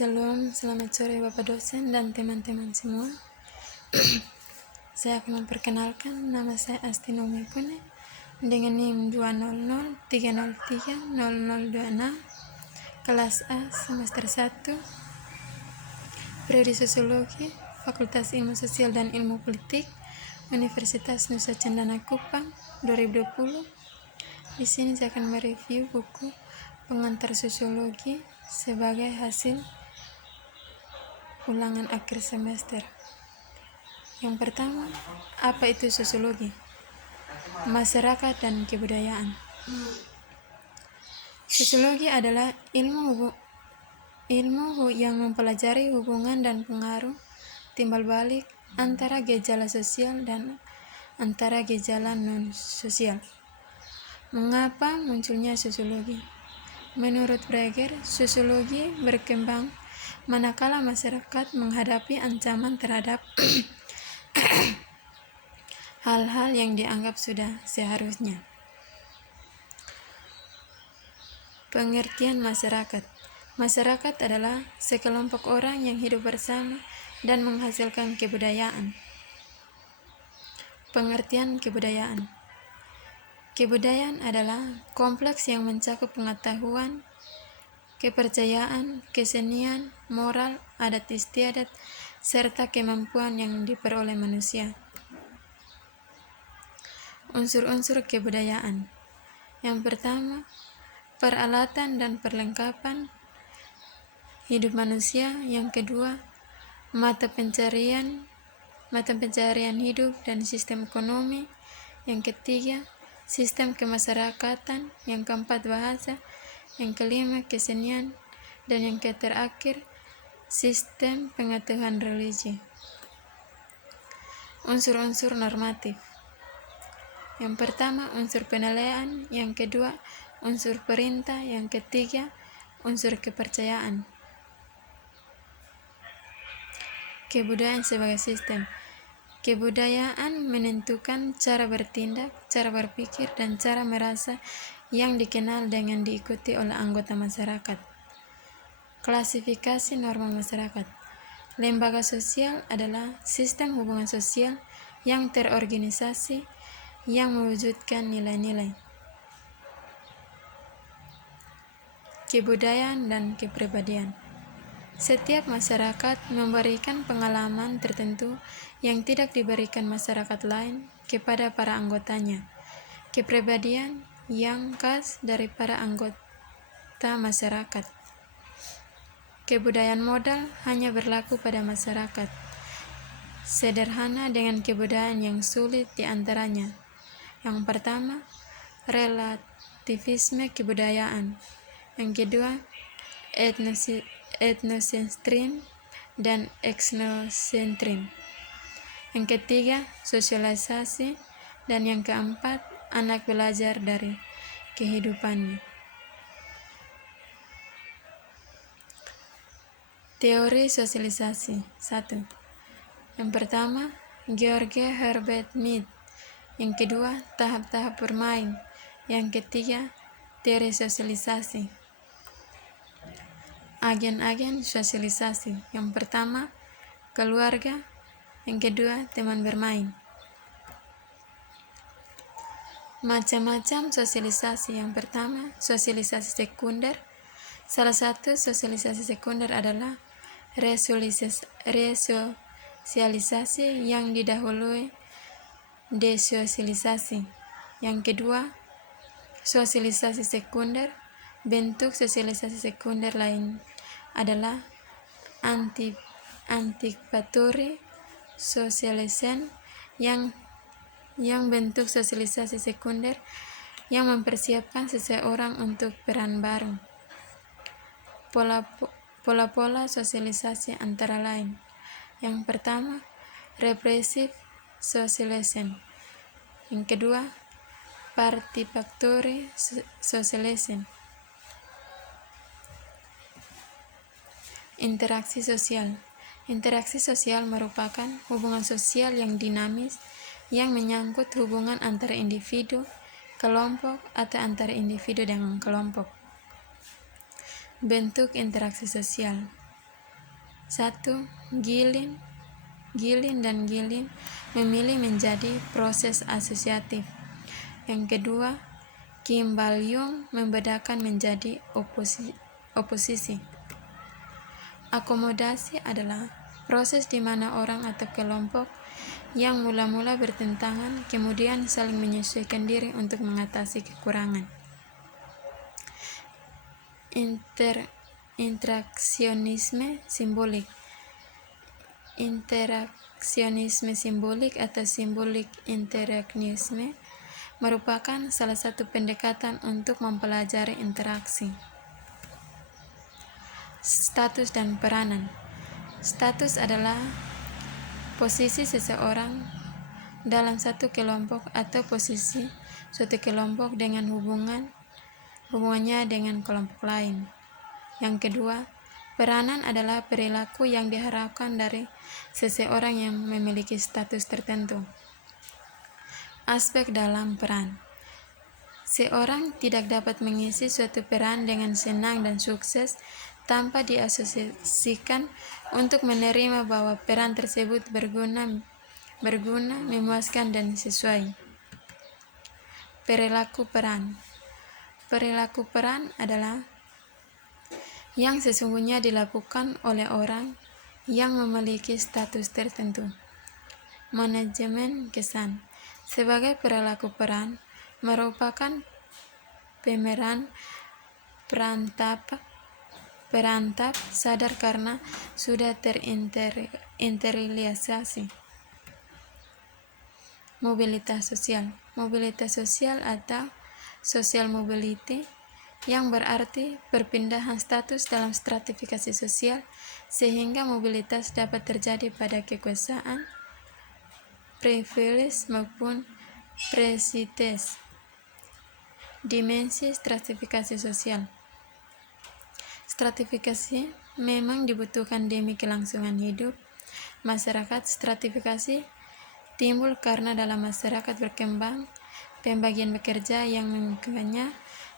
Selamat sore Bapak dosen dan teman-teman semua. Saya akan memperkenalkan, nama saya Asti Nomikune dengan NIM 20030300026, kelas A, semester 1, Prodi Sosiologi, Fakultas Ilmu Sosial dan Ilmu Politik, Universitas Nusa Cendana Kupang, 2020. Di sini saya akan mereview buku Pengantar Sosiologi sebagai hasil ulangan akhir semester. Yang pertama, apa itu sosiologi? Masyarakat dan kebudayaan. Sosiologi adalah ilmu yang mempelajari hubungan dan pengaruh timbal balik antara gejala sosial dan antara gejala non-sosial. Mengapa munculnya sosiologi? Menurut Breger, sosiologi berkembang manakala masyarakat menghadapi ancaman terhadap hal-hal yang dianggap sudah seharusnya. Pengertian masyarakat. Masyarakat adalah sekelompok orang yang hidup bersama dan menghasilkan kebudayaan. Pengertian kebudayaan. Kebudayaan adalah kompleks yang mencakup pengetahuan, kepercayaan, kesenian, moral, adat istiadat, serta kemampuan yang diperoleh manusia. Unsur-unsur kebudayaan. Yang pertama, peralatan dan perlengkapan hidup manusia. Yang kedua, mata pencarian hidup dan sistem ekonomi. Yang ketiga, sistem kemasyarakatan. Yang keempat, bahasa. Yang kelima, kesenian. Dan yang terakhir, sistem pengetahuan religi. Unsur-unsur normatif. Yang pertama, unsur penilaian. Yang kedua, unsur perintah. Yang ketiga, unsur kepercayaan. Kebudayaan sebagai sistem. Kebudayaan menentukan cara bertindak, cara berpikir, dan cara merasa yang dikenal dengan diikuti oleh anggota masyarakat. Klasifikasi norma masyarakat. Lembaga sosial adalah sistem hubungan sosial yang terorganisasi yang mewujudkan nilai-nilai. Kebudayaan dan kepribadian. Setiap masyarakat memberikan pengalaman tertentu yang tidak diberikan masyarakat lain kepada para anggotanya. Kepribadian yang khas dari para anggota masyarakat. Kebudayaan modal hanya berlaku pada masyarakat sederhana dengan kebudayaan yang sulit di antaranya. Yang pertama, relativisme kebudayaan. Yang kedua, etnosentrim dan etnosentrim. Yang ketiga, sosialisasi. Dan yang keempat, anak belajar dari kehidupannya. Teori sosialisasi. 1. Yang pertama, Georg Herbert Mead. Yang kedua, tahap-tahap bermain. Yang ketiga, teori sosialisasi. Agen-agen sosialisasi. Yang pertama, keluarga. Yang kedua, teman bermain. Macam-macam sosialisasi. Yang pertama, sosialisasi sekunder. Salah satu sosialisasi sekunder adalah resosialisasi yang didahului desosialisasi. Yang kedua, sosialisasi sekunder. Bentuk sosialisasi sekunder lain adalah anticipatory socialization yang bentuk sosialisasi sekunder yang mempersiapkan seseorang untuk peran baru. Pola-pola sosialisasi antara lain. Yang pertama, repressive socialization. Yang kedua, participatory socialization. Interaksi sosial. Interaksi sosial merupakan hubungan sosial yang dinamis yang menyangkut hubungan antara individu, kelompok, atau antara individu dengan kelompok. Bentuk interaksi sosial. 1. Gilin dan Gilin memilih menjadi proses asosiatif. Yang kedua, Kim Bal-yung membedakan menjadi oposisi. Akomodasi adalah proses di mana orang atau kelompok yang mula-mula bertentangan kemudian saling menyesuaikan diri untuk mengatasi kekurangan. Interaksionisme simbolik. Interaksionisme simbolik atau simbolik interaksionisme merupakan salah satu pendekatan untuk mempelajari interaksi. Status dan peranan. Status adalah posisi seseorang dalam satu kelompok atau posisi suatu kelompok dengan hubungannya dengan kelompok lain. Yang kedua, peranan adalah perilaku yang diharapkan dari seseorang yang memiliki status tertentu. Aspek dalam peran. Seorang tidak dapat mengisi suatu peran dengan senang dan sukses tanpa diasosiasikan untuk menerima bahwa peran tersebut berguna, memuaskan, dan sesuai. Perilaku peran. Perilaku peran adalah yang sesungguhnya dilakukan oleh orang yang memiliki status tertentu. Manajemen kesan. Sebagai perilaku peran merupakan pemeran perantap sadar karena sudah terinternalisasi. Mobilitas sosial. Mobilitas sosial atau social mobility yang berarti perpindahan status dalam stratifikasi sosial sehingga mobilitas dapat terjadi pada kekuasaan, privilege maupun presides. Dimensi stratifikasi sosial. Stratifikasi memang dibutuhkan demi kelangsungan hidup masyarakat. Stratifikasi timbul karena dalam masyarakat berkembang pembagian bekerja yang memungkinkannya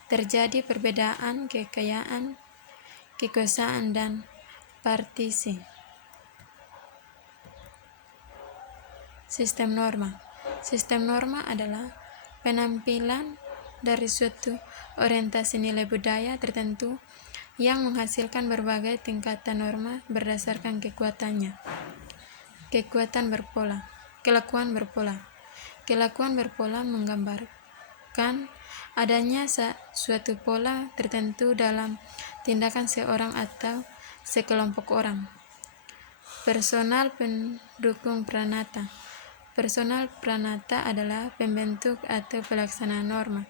terjadi perbedaan kekayaan, kekuasaan, dan partisi. Sistem norma. Sistem norma adalah penampilan dari suatu orientasi nilai budaya tertentu yang menghasilkan berbagai tingkatan norma berdasarkan kekuatan berpola. Kelakuan berpola. Kelakuan berpola menggambarkan adanya suatu pola tertentu dalam tindakan seorang atau sekelompok orang. Personal pendukung pranata. Personal pranata adalah pembentuk atau pelaksana norma.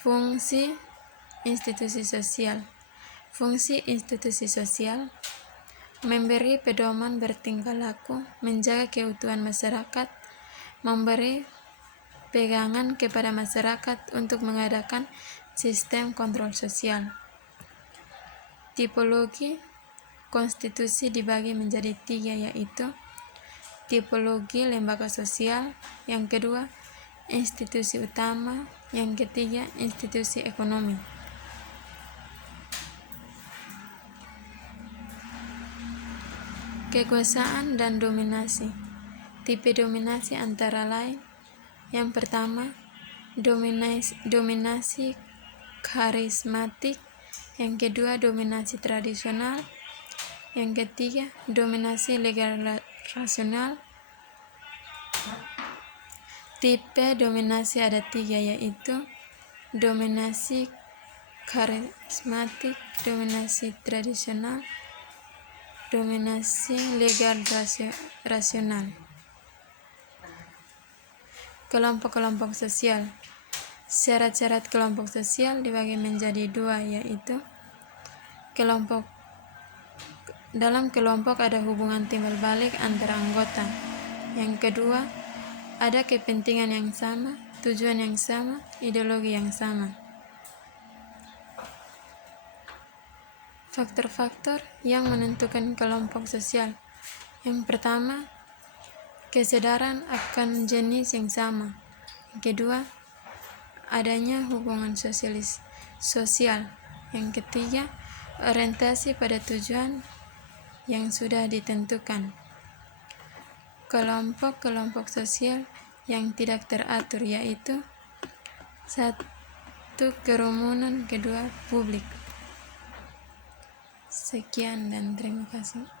Fungsi institusi sosial. Fungsi institusi sosial memberi pedoman bertingkah laku, menjaga keutuhan masyarakat, memberi pegangan kepada masyarakat untuk mengadakan sistem kontrol sosial. Tipologi konstitusi dibagi menjadi 3, yaitu tipologi lembaga sosial, yang kedua institusi utama, yang ketiga institusi ekonomi. Kekuasaan dan dominasi. Tipe dominasi antara lain: yang pertama, dominasi karismatik, yang kedua dominasi tradisional, yang ketiga dominasi legal rasional. Tipe dominasi ada 3, yaitu dominasi karismatik, dominasi tradisional, dominasi legal rasional. Kelompok-kelompok sosial. Syarat-syarat kelompok sosial dibagi menjadi 2, yaitu dalam kelompok ada hubungan timbal balik antara anggota. Yang kedua, ada kepentingan yang sama, tujuan yang sama, ideologi yang sama. Faktor-faktor yang menentukan kelompok sosial. Yang pertama, kesadaran akan jenis yang sama. Yang kedua, adanya hubungan sosial. Yang ketiga, orientasi pada tujuan yang sudah ditentukan. Kelompok-kelompok sosial yang tidak teratur yaitu 1. Kerumunan, 2. Publik. Sekian dan terima kasih.